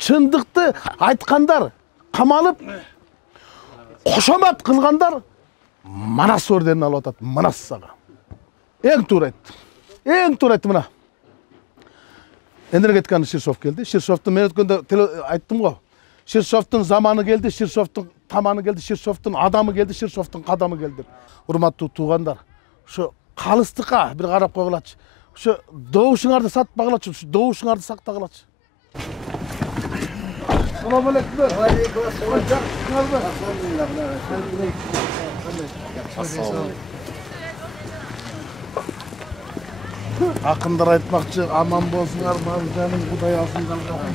чындыкты айткандар камалып, кошомат кылгандар Манас орденин алып атат. Манас сага. Эң туура айтты мына. Энергетиканы Ширшов келди. Ширшовдун мен өткөндө айттым го. Ширшовдун заманы келди, Ширшовдун таманы келди, Ширшовдун адамы келди, Ширшовдун кадамы келди. Урматтуу туугандар, ушу калыстыкка бир карап койгулачы. Ушу добушуңарды сатпагылачы, ушу добушуңарды сактагылачы. Салам алейкум. Алейкум ассалам. Акындар айтмакчы, аман болсуңар, жаным Кудай алсын калган.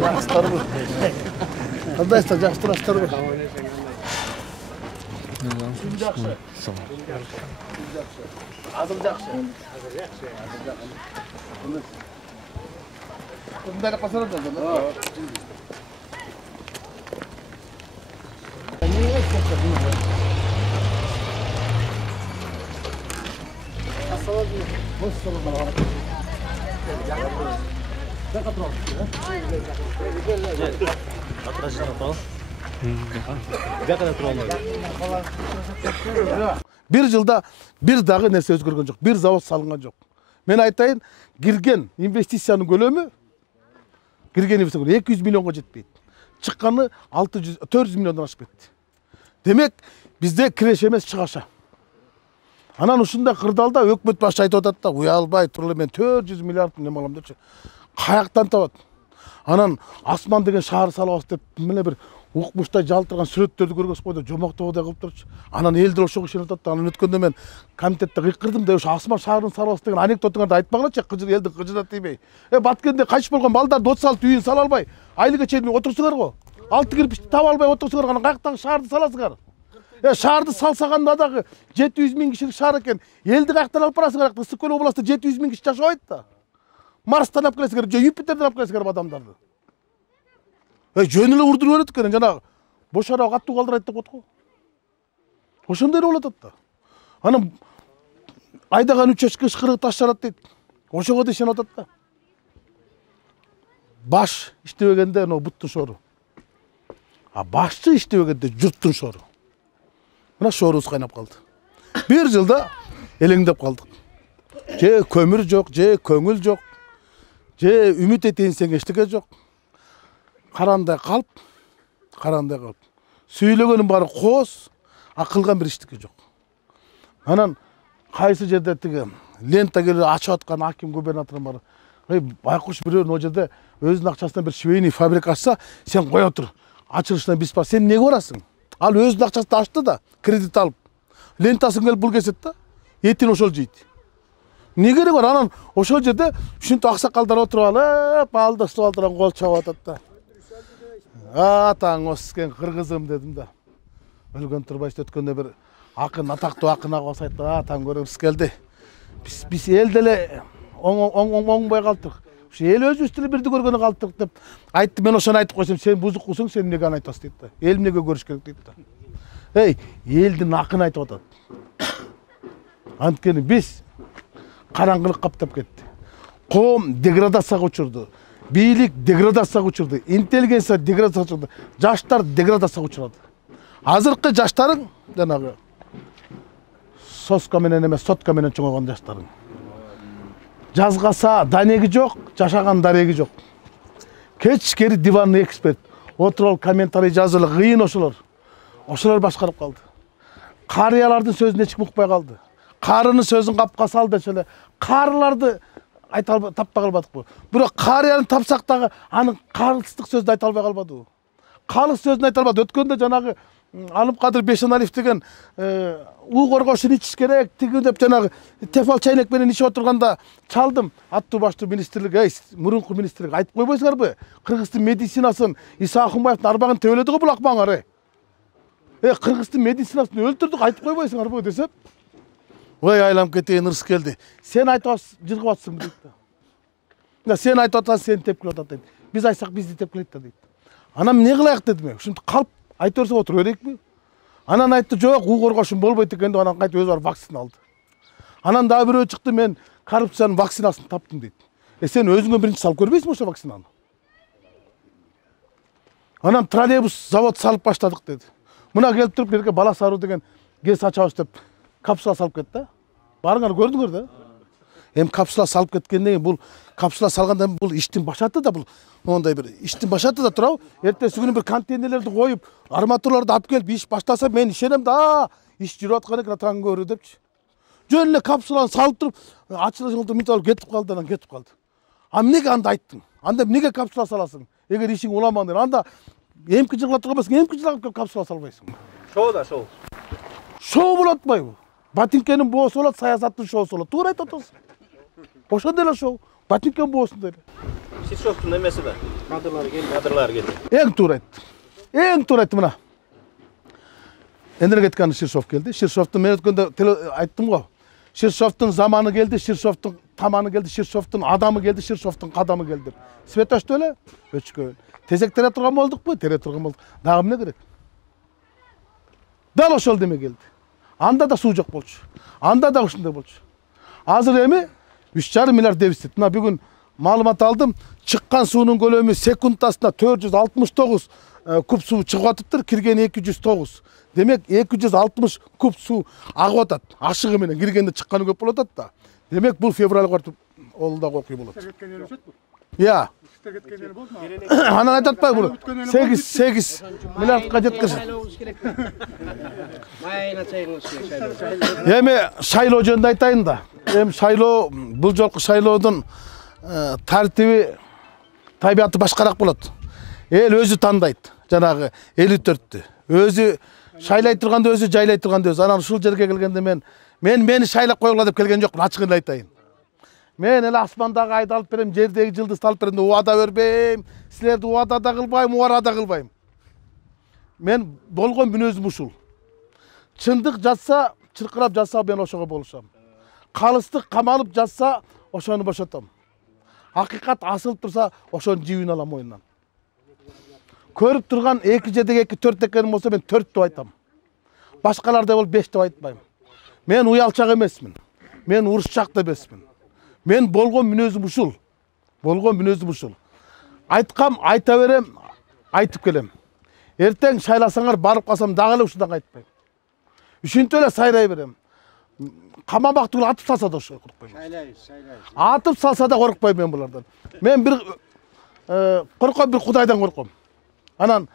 Жакшыларбы? Кандайсыздар, жакшы турасыздарбы? Күн жакшы. Азыр жакшы. Кандай касарат да? Bir жылда bir дагы нерсе өзгөргөн жок, bir завод салынган жок. Мен айтайын, кирген инвестициянын көлөмү 200 миллионго жетпейт. Чыкканы 400 миллиондон ашып кетти. Демек, бизде киреш эмес чыгаша. Анан ушундай кырдаалда өкмөт башы айтып атат да, уялбай туруп мен 400 миллиард неме алам депчи. Каяктан табат? Анан асман деген шаар салабыз деп мына бир укмуштай жалтырган сүрөттөрдү көргөз койду, жомоктогудай кылып турчу. Анан элдер ошого ишенип атат. Анан өткөндө мен комитетте кыйкырдым да, ошо асман шаарын салабыз деген анекдотуңарды айтпагылачы, элди кыжырат тийбей. Баткенде кайтыш болгон балдарды от салып үйүн сала албай, айлыга чейин отурсуңар го. Алты кирпичти таба албай отурсуңар, анан каяктагы шаарды саласыңар? Шаарды салсаганда дагы 700 миң кишилик шаар экен. Элди каяктан алып барасыңар? Ысык көл областында 700 миң киши жашабайт да. Марстан алып келесиңер, же Юпитерден алып келесиңер адамдарды. Жөн эле урдуруп берет экен, жанагы бош ара каттуу калдырайт деп атко. Ошондой болот да. Анан айдаган 3 очко ышкырыгы таш жарат дейт. Ошого да ишенип атат да. Баш иштебегенде буттун шору. Башчы иштебегенде журттун шору. Мына шорубуз кайнап калды. Bir жылда элеңдеп калдык. Же көмүр жок, же көңүл жок, же үмүт этейин десең эчтеке жок. Карандай калп. Сүйлөгөнүн баары коос, кылган бир иштики жок. Анан кайсы жерде тиги лента келип ачып аткан аким губернатор бар. Байкуш бирөө о жерде өзүнүн акчасынан бир швейный фабрика ачса, сен кое тур. Ачылышынан биз бар. Сен эмнеге барасың? Ал өзүнүн акчасын ачты да, кредит алып. Лентасын келип бул кесет да, этин ошол жейт. Не керек бар? Анан ошол жерде ушинтип аксакалдар отуруп алып, алды столтуран кол чабып атат да. Атаң өскен кыргызым дедим да. Өлгөн турбайчы өткөндө бир акын, атактуу акын ага айтты, атаң көргүбүз келди. Биз элде эле оңбой калдык. Ушу эл өзүбүз деле бирди көргөнү калдык деп айтты. Мен ошону айтып койсом, сен бузукусуң, сен эмнеге аны айтасың дейт да. Эл эмнеге көрүш керек дейт да. Элдин акын айтып атат. Анткени биз караңгылык каптап кетти. Коом деградацияга учурду. Бийлик деградацияга учурду. Интеллигенция деградацияга учурду. Жаштар деградацияга учурады. Азыркы жаштарың жанагы соска менен эмес, сотка менен чоңойгон жаштарың. Жазгаса данеги жок, жашаган дареги жок. Кечкери диванный эксперт. Отуруп комментарий жазып эле кыйын ошолор. Ошолор башкарып калды. Карыялардын сөзүн эч ким укпай калды. Карынын сөзүн капка сал десе эле, карыларды айта албай, таппай калбадыкпы. Бирок карыяны тапсак дагы анын калыстык сөздү айта албай калбадыбы. Калыс сөзүн айта албады. Өткөндө жанагы Алымкадыр Бешеналиев деген уу коргошун ичиш керек, тиги деп жанагы тефал чайнек менен ичип отурганда чалдым. Аттуу баштуу министрлик, мурунку министрлик айтып койбойсуңарбы? Кыргыздын медицинасын Иса Акунбаевдин арбагын тебеледи го бул акмаңар. Кыргыздын медицинасын өлтүрдүк айтып койбойсуңарбы десем. Ой, айланып кетейин, ырыс келди. Сен айтып жыргып атсың дейт да. Сен айтып атасың, сен тепкилеп атат дейт. Биз айтсак бизди тепкилейт да дейт. Анан эмне кылайык дедим. Ушинтип калп айта берсе отуруп берейикпи? Анан айтты, жок, уу коргошун болбойт экен деп анан кайтып өзү барып вакцина алды. Анан дагы бирөө чыкты, мен коррупциянын вакцинасын таптым дейт. Сен өзүңө биринчи салып көрбөйсүңбү ошо вакцинаны? Анан троллейбус завод салып баштадык деди. Мына келип туруп берке бала саруу деген гез ачабыз деп капсула салып кетти да. Барыңар көрдүңөр да. Эми капсула салып кеткенден кийин бул капсула салгандан кийин бул иштин башаты да бул мондай бир иштин башаты да турабы. Эртеси күнү бир контейнерлерди коюп, арматураларды алып келип иш баштаса мен ишенем да, иш жүрүп аткан экен таң көрүү депчи. Жөн эле капсуланы салып туруп, ачылышыңды мынтип алып кетип калды, анан кетип калды. А эмнеге анда айттың? Анда эмнеге капсула саласың? Эгер ишиң уламан дер, анда эмки жылга турганбасың, эмки жылга капсула салбайсың. Шоу да шоу. Шоу болот атпайбы? Ботинкенин боосу болот, саясаттын шоусу болот. Туура айтып атасыз. Ошондой эле шоу. Ботинкен боосундай эле. Ширшовдун эмеси да. Кадрлары келди. Эң туура айтты. Эң туура айтты мына. Энергетиканын Ширшов келди. Ширшовдун мен өткөндө айттым го. Ширшовдун заманы келди, Ширшовдун таманы келди, Ширшовдун адамы келди, Ширшовдун кадамы келди. Свет өчтү эле? Өчкөн. Тезек тере турган болдукпу? Тере турган болдук. Дагы эмне керек? Дал ошол деме келди. Анда да суу жок болчу. Анда да ушундай болчу. Азыр эми 3,5 миллиард дефицит. Мына бүгүн маалымат алдым. Чыккан суунун көлөмү секундасына 469 куб суу чыгып атыптыр, киргени 209. Демек 260 куб суу агып атат. Ашыгы менен киргенде чыкканы көп болуп атат да. Демек бул февралга барып ол да окуй болот. Иә. Анан айтат атпайбы бул 8 миллиардка жеткиришет. Эми шайлоо жөнүндө айтайын да. Эми шайлоо бул жолку шайлоодун тартиби табияты башкараак болот. Эл өзү тандайт. Жанагы 54-тү. Өзү шайлай турганда өзү, жайлай турганда өзү. Анан ушул жерге келгенде мен мени шайлап койгула деп келген жокмун, ачыгын эле айтайын. Мен эле асмандагы айды алып берем, жердеги жылдызды алып берем деп убада бербейм. Силерди убада да кылбайм, убара да кылбайм. Мен болгон мүнөзүм ушул. Чындык жатса, чыркырап жатса мен ошого болушам. Калыстык камалып жатса, ошону бошотом. Акыйкат асылып турса, ошону жибин алам мойнунан. Көрүп турган 2 жедеги 4 экени болсо мен 4 деп айтам. Башкалардай болуп 5 деп айтпайм. Мен уялчак эмесмин. Мен урушчак да эмесмин. Мен болгон мүнөзүм ушул. Болгон мүнөзүм ушул. Айткам, айта берем, айтып келем. Эртең шайласаңар барып калсам дагы эле ушундан кайтпайм. Ушинтип эле сайрай берем. Камамак түгүл атып салса да ошо коркпойм. Шайлайбыз. Атып салса да коркпойм мен булардан. Мен бир корком, бир Кудайдан корком. Анан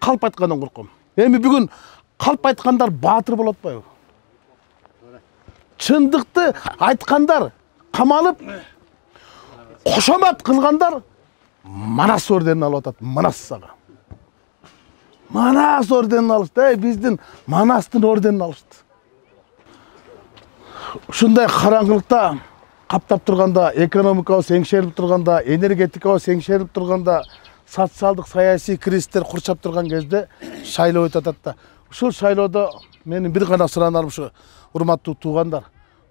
калп айткандан корком. Эми бүгүн калп айткандар баатыр болот атпайбы? Чындыкты айткандар камалып, кошомат кылгандар Манас орденин алып атат. Манас сага. Манас орденин алышты. Биздин Манастын орденин алышты. Ушундай караңгылыкта каптап турганда, экономикабыз эңшерип турганда, энергетикабыз эңшерип турганда, социалдык саясий кризистер курчап турган кезде шайлоо өтүп атат да. Ушул шайлоодо менин бир гана суранарым ушу, урматтуу туугандар.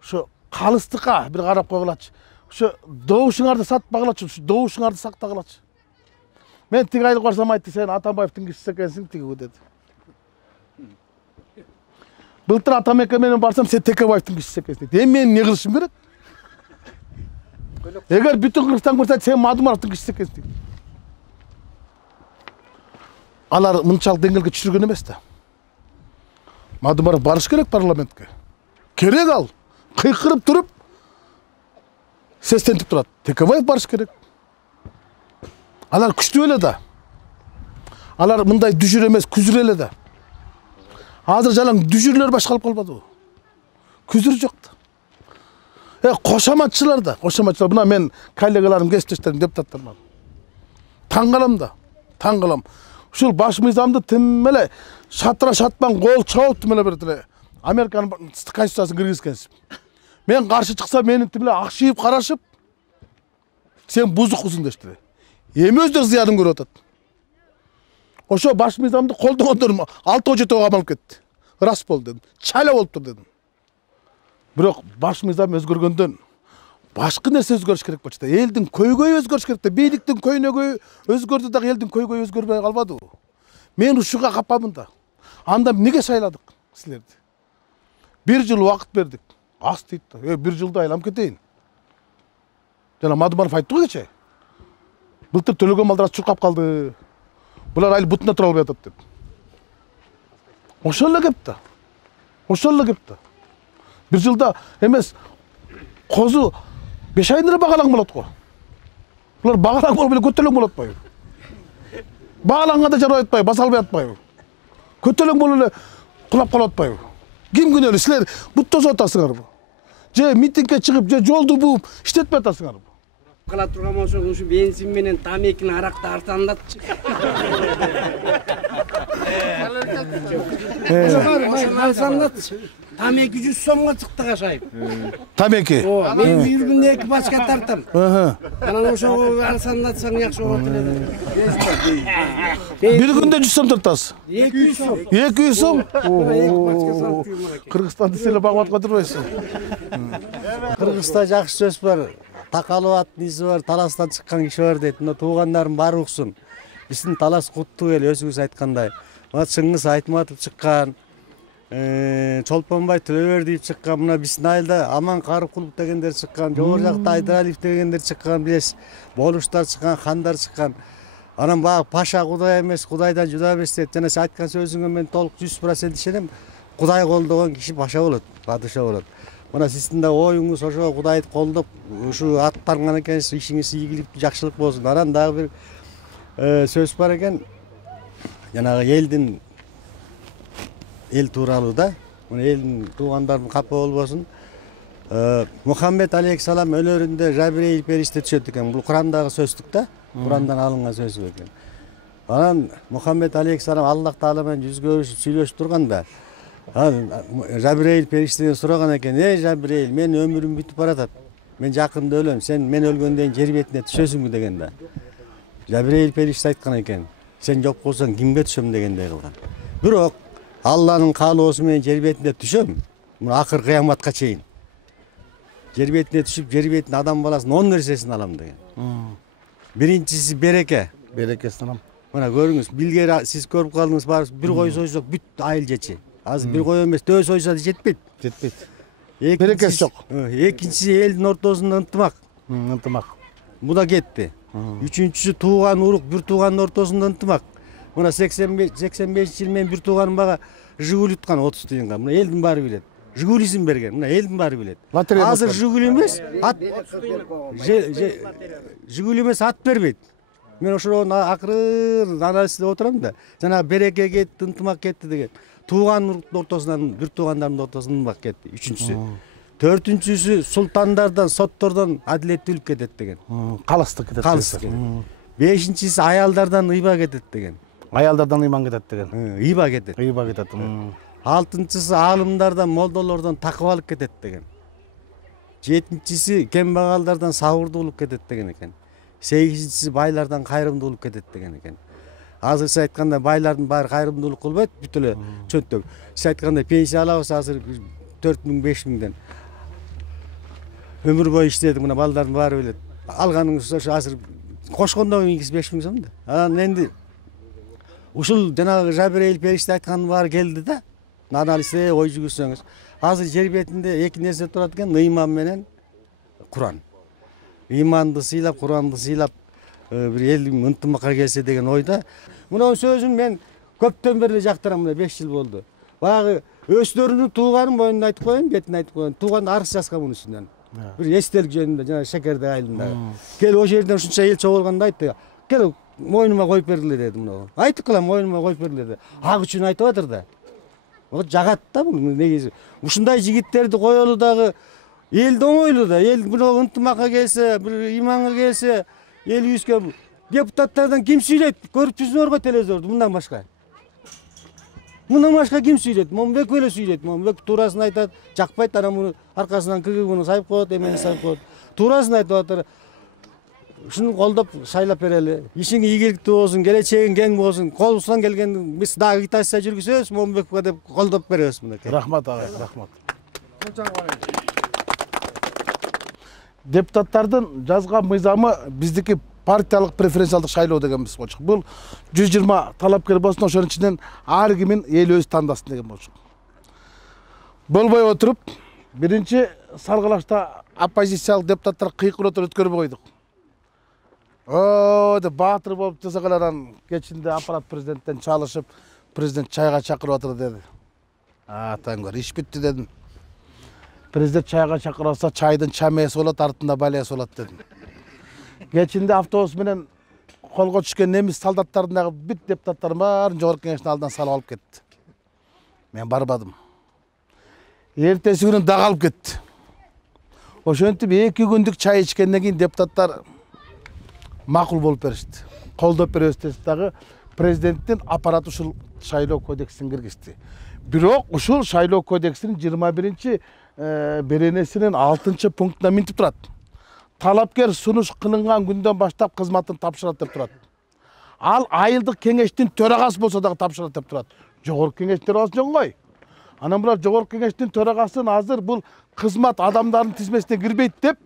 Ушу калыстыкка бир карап койгулачы. Ушу добушуңарды сатпагылачы, ушу добушуңарды сактагылачы. Мен тиги айлык барсам айтты, сен Атамбаевдин кишиси экенсиң тиги деди. Былтыр Атамеке менен барсам, сен Текебаевдин кишиси экенсиң деди. Эми мен эмне кылышым керек? Эгер бүтүн Кыргызстан көрсөтсө, сен Мадумаровдун кишиси экенсиң. Алар мынчалык деңгээлге түшүргөн эмес да. Мадумаров барыш керек парламентке. Керек ал. Кыйкырып туруп сестентип турат. Текебаев барыш керек. Алар күчтүү эле да. Алар мындай дүжүр эмес, күзүр эле да. Азыр жалаң дүжүрлөр башкалып калбадыбы? Күзүр жок да. Кошоматчылар да, кошоматчылар. Мына мен коллегаларым, кесиптештерим, депутаттарым. Таң калам да, таң калам. Ушул баш мыйзамды тим эле шатыра шатпан кол чоп тим эле бир деле Американын конституциясын киргизгенсип. Мен каршы чыксам, мени тим эле акшыйып карашып, сен бузуксуң дештир. Эми өздөрү зыянын көрүп атат. Ошо баш мыйзамды колдогондор 6-7 камалып кетти. Рас болду дедим. Чайла болуп тур дедим. Бирок баш мыйзам өзгөргөндөн башка нерсе өзгөрүш керек болчу да. Элдин көйгөйү өзгөрүш керек да. Бийликтин көйнөгү өзгөрдү дагы элдин көйгөйү өзгөрбөй калбадыбы? Мен ушуга капамын да. Анда эмнеге шайладык силерди? 1 жыл убакыт бердик. Аз дейт да. 1 жылда айланып кетейин. Жана Мадумаров айтты го кече. Былтыр төлөгөн малдар чуркап калды. Булар айыл бутуна тура албай атат деп. Ошол эле кеп да. Ошол эле кеп да. Бир жылда эмес козу 5 айдан эле багалаң болот го. Булар багалаң болуп эле көтөлөң болот атпайбы? Багалаңга жарабай атпайбы, баса албай атпайбы? Көтөлөң болуп эле кулап калып атпайбы? Ким күнөөлүү? Силер бут тосуп атасыңарбы? Же митингге чыгып, же жолду бууп иштетпей атасыңарбы? Кыла турган болсок, ушу бензин менен тамекини аракты арзандатчы. Арзандатчы. Тамеки 100 сомго чыкты кашайып. Тамеки. Мен бир күндө 2 башка тартам. Анан ошого арзандатсаң жакшы болот эле. Бир күндө 100 сом тартасыз. 200 сом. 200 сом? Кыргызстанды Кыргызстанды силер багып аткан турбайсыз. Кыргызда жакшы сөз бар. Такалып аттын изи бар, таластан чыккан киши бар дейт. Мына туугандарым баары уксун. Биздин талас куттуу эл өзүңүз айткандай. Мына Чыңгыз Айтматов чыккан, Чолпонбай Төлөбердиев чыккан, мына биздин айылда Аман Карыкулов дегендер чыккан, жогору жакта Айдаралиев дегендер чыккан, билесиз. Болуштар чыккан, хандар чыккан. Анан баягы Паша Кудай эмес, Кудайдан жуда эмес дейт. Жана сен айткан сөзүңө мен толук 100% ишенем. Кудай колдогон киши Паша болот, падыша болот. Мына сиздин да оюңуз ошо Кудайды колдоп, ушу аттанган экенсиз, ишиңиз ийгилик, жакшылык болсун. Анан дагы бир сөз бар экен. Жанагы эл тууралуу да. Мына элдин туугандарын капа болбосун. Мухаммед алейхиссалам өлөрүндө Жабирейил периште түшөт экен. Бул Курандагы сөздүк да. Курандан алынган сөз экен. Анан Мухаммед алейхиссалам Аллах Таала менен жүз көрүшүп сүйлөшүп турганда, Жабирейил периштеден сураган экен: "Эй Жабирейил, мен өмүрүм бүтүп баратат. Мен жакында өлөм. Сен мен өлгөндөн жер бетине түшөсүңбү?" деген да. Жабирейил периште айткан экен: "Сен жок болсоң кимге түшөм?" дегендей кылган. Бирок Алланын каалоосу менен жер бетине түшөм. Мына акыр кыяматка чейин. Жер бетине түшүп, жер бетинен адам баласынын 10 нерсесин алам деген. Биринчиси береке. Берекесин алам. Мына көрүңүз, билгери сиз көрүп калдыңыз, баарыбыз бир кой сойсок бүт айыл жечи. Азыр бир кой эмес, төө сойсо да жетпейт. Жетпейт. Берекеси жок. Экинчиси элдин ортосунда ынтымак. Ынтымак. Бу да кетти. Үчүнчүсү тууган урук, бир тууганын ортосунда ынтымак. Мына 85-жыл мен бир тууганым бага Жигули уткан 30 тыйынга. Мына элдин баары билет. Жигулисин берген. Мына элдин баары билет. Азыр Жигули эмес, Жигули эмес ат бербейт. Мен ошону акырын анализдеп отурам да. Жана береке кетти, ынтымак кетти деген. Тууган ортосунан, бир туугандардын ортосунан ынтымак кетти. Үчүнчүсү. Төртүнчүсү султандардан, соттордон адилеттүүлүк кетет деген. Калыстык кетет. Калыстык. Бешинчиси аялдардан ыйба кетет деген. Аялдардан ыйман кетет деген. Ыйба кетет. Ыйба кетет. Алтынчысы алымдардан, молдолордон такыбалык кетет деген. Жетинчиси кембагалдардан сабырдуулук кетет деген экен. Сегизинчиси байлардан кайрымдуулук кетет деген экен. Азыр сиз айткандай байлардын баары кайрымдуулук кылбайт, бүт эле чөнтөк. Сиз айткандай пенсия алабыз азыр 4000-5000ден. Өмүр бою иштедик, мына балдардын баары билет. Алганыңыз ошо азыр кошкондо 5000 сом да. Анан энди ушул жанагы Жабирейил периште айткандын баары келди да. Анализде ой жүгүрсөңүз, азыр жер бетинде эки нерсе турат экен: ыйман менен Куран. Ыйманды сыйлап, Куранды сыйлап, бир эл ынтымакка келсе деген ойда. Мына сөзүн мен көптөн бери жактырам, мына 5 жыл болду. Баягы өздөрүнүн тууганын боюнда айтып коеюн, бетине айтып коеюн. Тууган арыз жазган мунун үстүнөн. Бир эстелик жөнүндө, жана Шекердей айылында. Кел о жерден ушунча эл чогулганда айтты: "Кел мойнума коюп бергиле" деди мына. Айтып калам, мойнума коюп бергиле деди. Ак үчүн айтып атыр да. Вот жагат да бул негизи. Ушундай жигиттерди коелу дагы эл оңойлуу да. Эл бирөө ынтымакка келсе, бир иманга келсе, элибизге депутаттардан ким сүйлөйт? Көрүп жүрсүңөр го телевизорду мындан башка. Мындан башка ким сүйлөйт? Момбек эле сүйлөйт. Момбек туурасын айтат, жакпайт, анан муну аркасынан КГБны сайып коет, эмени сайып коет. Туурасын айтып атыр. Ушуну колдоп шайлап берели. Ишиң ийгиликтүү болсун, келечегиң кең болсун. Колубуздан келген биз дагы агитация жүргүзөбүз, Момбекке деп колдоп беребиз мынакей. Рахмат агай, рахмат. Депутаттардын жазган мыйзамы биздики партиялык преференциалдык шайлоо дегенбиз болчу. Бул 120 талапкер болсун, ошонун ичинен ар кимин эл өзү тандасын деген болчу. Болбой отуруп, биринчи саргалашта оппозициялык депутаттар кыйкылып өткөрбөй койдук. деп баатыр болуп жасагаларан кечинде аппарат президенттен чалышып, президент чайга чакырып атыр деди. Атаң көр, иш бүттү дедим. Президент чайга чакырып атса, чайдын чамеси болот, артында балеси болот дедим. Кечинде автобус менен колго түшкөн немис солдаттардын бүт депутаттардын баарын жогорку кеңештин алдынан салып алып кетти. Мен барбадым. Эртеси күнү дагы алып кетти. Ошентип 2 күндүк чай ичкенден кийин депутаттар макул болуп беришти. Колдоп беребиз десе дагы президенттин аппараты ушул шайлоо кодексин киргизди. Бирок ушул шайлоо кодексинин 21 беренесинин 6 пунктуна минтип турат. Талапкер сунуш кылынган күндөн баштап кызматын тапшырат деп турат. Ал айылдык кеңештин төрагасы болсо дагы тапшырат деп турат. Жогорку кеңеш төрагасы жоңгой. Анан булар жогорку кеңештин төрагасын азыр бул кызмат адамдардын тизмесине кирбейт деп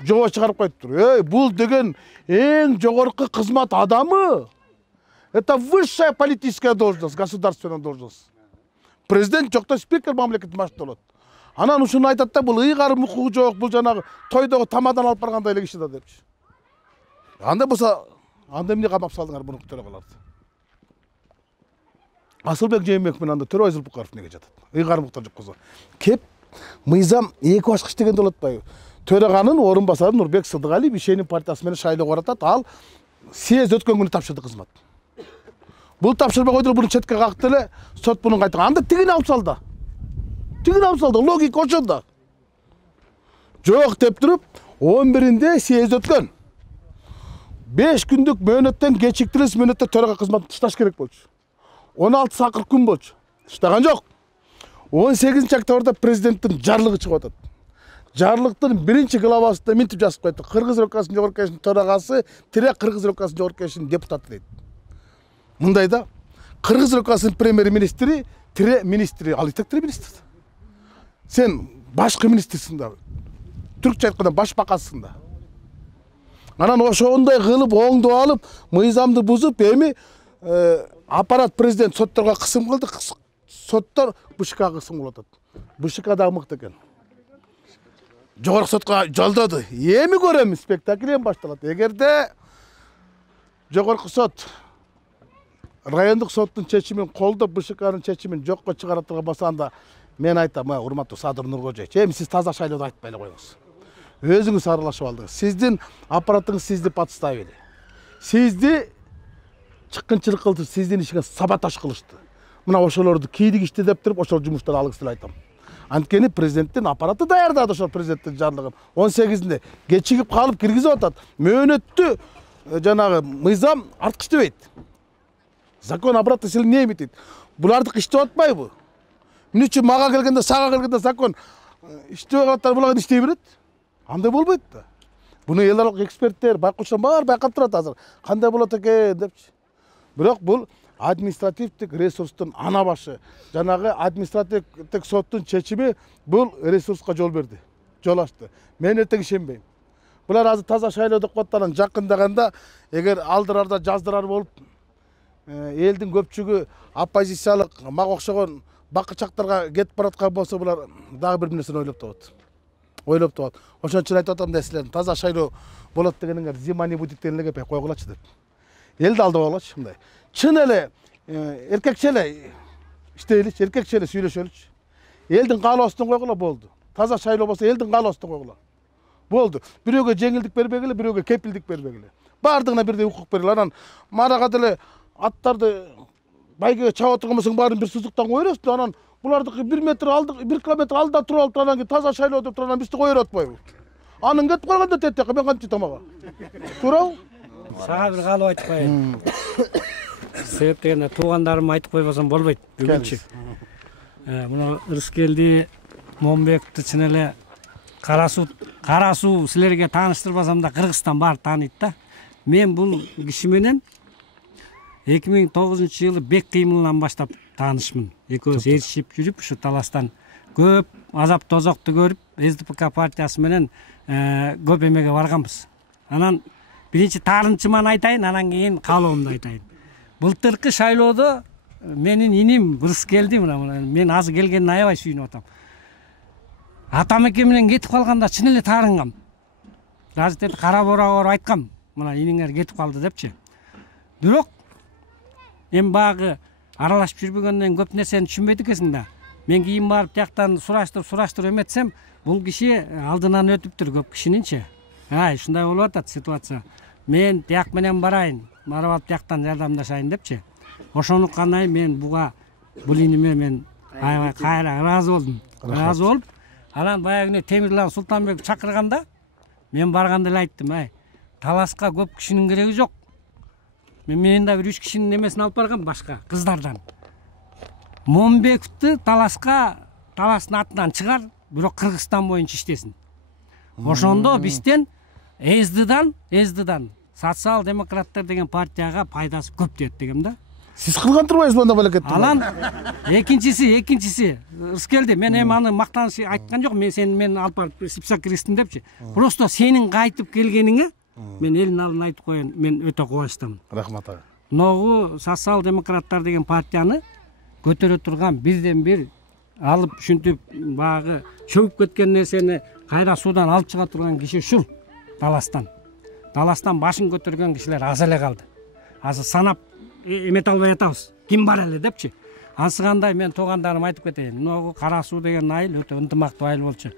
жоо чыгарып коюптур. Бул деген эң жогорку кызмат адамы. Это высшая политическая должность, государственная должность. Президент жокто спикер мамлекеттин башчысы болот. Анан ушуну айтат да, бул ыйгарым укугу жок, бул жанагы тойдогу тамадан алып баргандай эле киши да депчи. Анда болсо, анда эмне камап салдыңар муну төрагаларды? Асылбек Жээнбеков менен анда Төрөбай Зулпукаров неге жатат? Ыйгарымдыктар жок болсо. Кеп мыйзам эки башкыч деген болот атпайбы? Төраганын орун басары Нурбек Сыдыгалиев Ишенин партиясы менен шайлоого баратат. Ал съезд өткөн күнү тапшырды кызмат. Бул тапшырбай койдур, буну четке какты эле, сот буну кайтарган. Анда тигини алып салды. Тигини алып салды. Логика ошондо. Жок деп туруп, 11-inde съезд өткөн. 5 күндүк мөөнөттөн кечиктирилс мөөнөттө төрага кызматын ташташ керек болчу. 16 сакыр күн болчу. Таштаган жок. 18 октябрда президенттин жарлыгы чыгып атат. Жарлыктын 1-главасында минтип жазып койду. Кыргыз Республикасынын жогорку кеңешинин төрагасы тире Кыргыз Республикасынын жогорку кеңешинин депутаты дейт. Мындай да, Кыргыз Республикасынын премьер-министри тире министри, ал итек тире министр. Сен башкы министрсиң да. Түркчө айтканда баш бакасың да. Анан ошондой кылып оңдоп алып, мыйзамды бузуп, эми аппарат президент сотторго кысым кылды. Соттор БШК кысым кылып атат. БШК дагы мыкты экен. Жогорку сотко жолдоду. Эми көрөм, спектакль эми башталат. Эгерде жогорку сот райондук соттун чечимин колдоп, БШКнын чечимин жокко чыгара турган болсо, анда мен айтам, урматтуу Садыр Нуркожоевич, эми сиз таза шайлоодо айтпай эле коюңуз. Өзүңүз аралашып алдыңыз. Сиздин аппаратыңыз сизди подставили. Сизди чыккынчылык кылды, сиздин ишиңе саботаж кылышты. Мына ошолорду кейдик иште деп туруп, ошол жумуштарды алгыс деп айтам. Анткени президенттин аппараты даярдады ошол президенттин жарлыгын. 18-inde кечигип калып киргизип атат. Мөөнөттү жанагы мыйзам арткыч дебейт. Закон обратно силе не эмитет. Булардык иштеп атпайбы? Эмне үчүн мага келгенде, сага келгенде закон иштеп атат, булагы иштей берет? Андай болбойт да. Буну эл аралык эксперттер, байкоочулар баары байкап турат азыр. Кандай болот экен депчи. Бирок бул административдик ресурстун ана башы. Жанагы административдик соттун чечими бул ресурска жол берди. Жол ачты. Мен эртең ишенбейм. Булар азыр таза шайлоо деп коюптан жакындаганда, эгер алдырарда жаздырар болуп, элдин көпчүгү оппозициялык мага окшогон бакычактарга кетип бараткан болсо, булар дагы бир нерсени ойлоп табат. Ошон үчүн айтып атам да силердин таза шайлоо болот дегениңер зима не будет деген эле койгулачы деп. Элди алдабагылачы мындай. Чын эле эркекче эле иштейличи, эркекче эле сүйлөшөлүчү. Элдин каалоосун койгула болду. Таза шайлоо болсо элдин каалоосун койгула. Болду. Бирөөгө жеңилдик бербегиле, бирөөгө кепилдик бербегиле. Бардыгына бирдей укук бериле. Анан марага деле аттарды байгеге чаап отурган болсоң баарын бир сызыктан кое бересиң. Анан булардыкы 1 метр алдык, 1 километр алда туруп алып, анан таза шайлоо деп турган бизди кое беретпайбы? Анын кетип калганда тетек, мен кантип айтам ага? Туурабы? Сага бир каалоо айтып коеюн. Себеп дегенде туугандарым айтып койбосом болбойт. Бүгүнчү. Мына Ырыскелди Момбековду чын эле кара суу силерге тааныштырбасам да Кыргызстан баары тааныйт да. Мен бул киши менен 2009-жылы бек кыймылынан баштап таанышмын. Экөөбүз ээрчишип жүрүп, ушу таластан көп азап тозокту көрүп, СДПК партиясы менен көп эмеге барганбыз. Анан биринчи таарынчыман айтайын, анан кийин каалоомду айтайын. Былтыркы шайлоодо менин иним Ырыскелди, мен азыр келгенине аябай сүйүнүп атам. Атам эке менен кетип калганда чын эле таарынгам. Даже кара бороо айткам. мына иниңер кетип калды депчи. Бирок эми багы аралашып жүрбөгөндөн көп нерсени түшүнбөйт экенсиң да. Мен кийин барып тияктан сураштырып эметсем, бул киши алдынан өтүптүр көп кишининчи. Ушундай болуп атат ситуация. Мен тияк менен барайын, барып алып тияктан жардамдашайын депчи. Ошонуканай мен бул иниме мен аябай кайра ыраазы болдум. Ыраазы болуп, анан баягы Темирлан Султанбек чакырганда мен барганда эле айттым, таласка көп кишинин кереги жок. Мен да бир 3 кишинин немесин алып баргам башка кыздардан. Момбековду таластын атынан чыгар, бирок Кыргызстан боюнча иштесин. Ошондо бизден СДдан социал-демократтар деген партияга пайдасы көп дейт дегем да. Сиз кылган турбайсызбы анда балекетти? Анан экинчиси Рыскелди, мен эми аны мактаныш айткан жок, мен алып барып сипсак киргиздим депчи. Просто сенин кайтып келгениңе мен элдин алдына айтып коеюн, мен өтө кубанычтамын. Рахмат ага. Могу социал-демократтар деген партияны көтөрө турган бирден бир алып ушинтип багы чөгүп кеткен нерсени кайра суудан алып чыга турган киши ушул таластан башын көтөргөн кишилер аз эле калды. Азыр санап эмете албай атабыз. Ким бар эле депчи. Ансыгандай мен туугандарыма айтып кетейин. Могу Кара Суу деген айыл өтө ынтымактуу айыл болчу.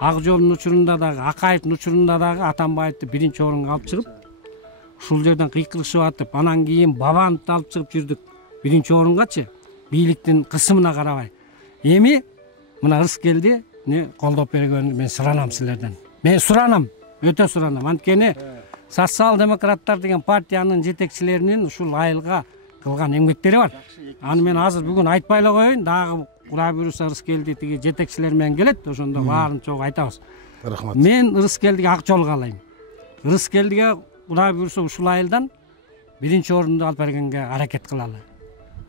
Ак жолдун учурунда дагы, Акаевдин учурунда дагы Атамбаевди биринчи орунга алып чыгып, ушул жерден кыйкырышып атып, анан кийин Бабановду алып чыгып жүрдүк биринчи орунгачы, бийликтин кысымына карабай. Эми мына Рыскелди колдоп бергөн мен суранам силерден. Мен суранам, өтө суранам. Анткени социал-демократтар деген партиянын жетекчилеринин ушул айылга кылган эмгектери бар. Аны мен азыр бүгүн айтпай эле коеюн, дагы Кудай буйруса Рыскелди тиги жетекчилер менен келет, ошондо баарын чогуу айтабыз. Рахмат. Мен Рыскелдиге ак жол каалайм. Рыскелдиге Кудай буйруса ушул айылдан биринчи орунду алып бергенге аракет кылалы.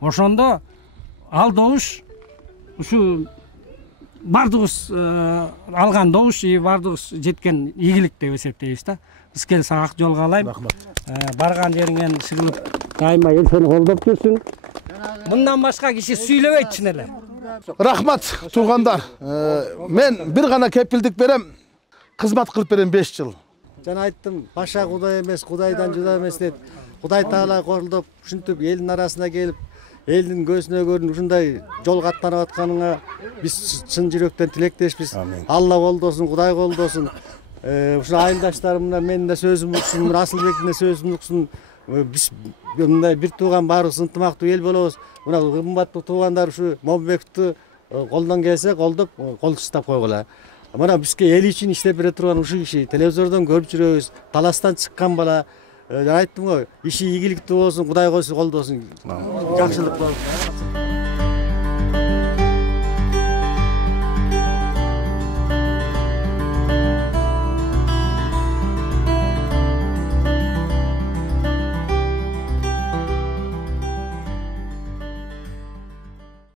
Ошондо ал добуш ушу бардыгыбыз алган добуш, бардыгыбыз жеткен ийгилик деп эсептейбиз да. Рыскелди сага ак жол каалайм. Рахмат. Барган жериңен сыгылып, дайыма эл сени колдоп жүрсүн. Мындан башка киши сүйлөбөйт чын эле. Рахмат туугандар. Мен бир гана кепилдик берем. Кызмат кылып берем 5 жыл. Жана айттым, баша Кудай эмес, Кудайдан жуда эмес дейт. Кудай Таала колдоп, ушинтип элдин арасына келип, элдин көзүнө көрүнүп ушундай жол каттанып атканыңа биз чын жүрөктөн тилектешпиз. Алла колдосун, Кудай колдосун. Ушул айылдаштарым менен менин да сөзүм уксун, Асылбектин да сөзүн уксун. Биз мындай бир тууган баарыбыз ынтымактуу эл болобуз. Мына кымбаттуу туугандар ушу Момбековду колдон келсе колдоп, кол уштап койгула. Мына бизге эл үчүн иштеп бере турган ушул киши телевизордон көрүп жүрөбүз. Таластан чыккан бала. Айттым го, иши ийгиликтүү болсун, Кудай колдосун. Жакшылык болсун.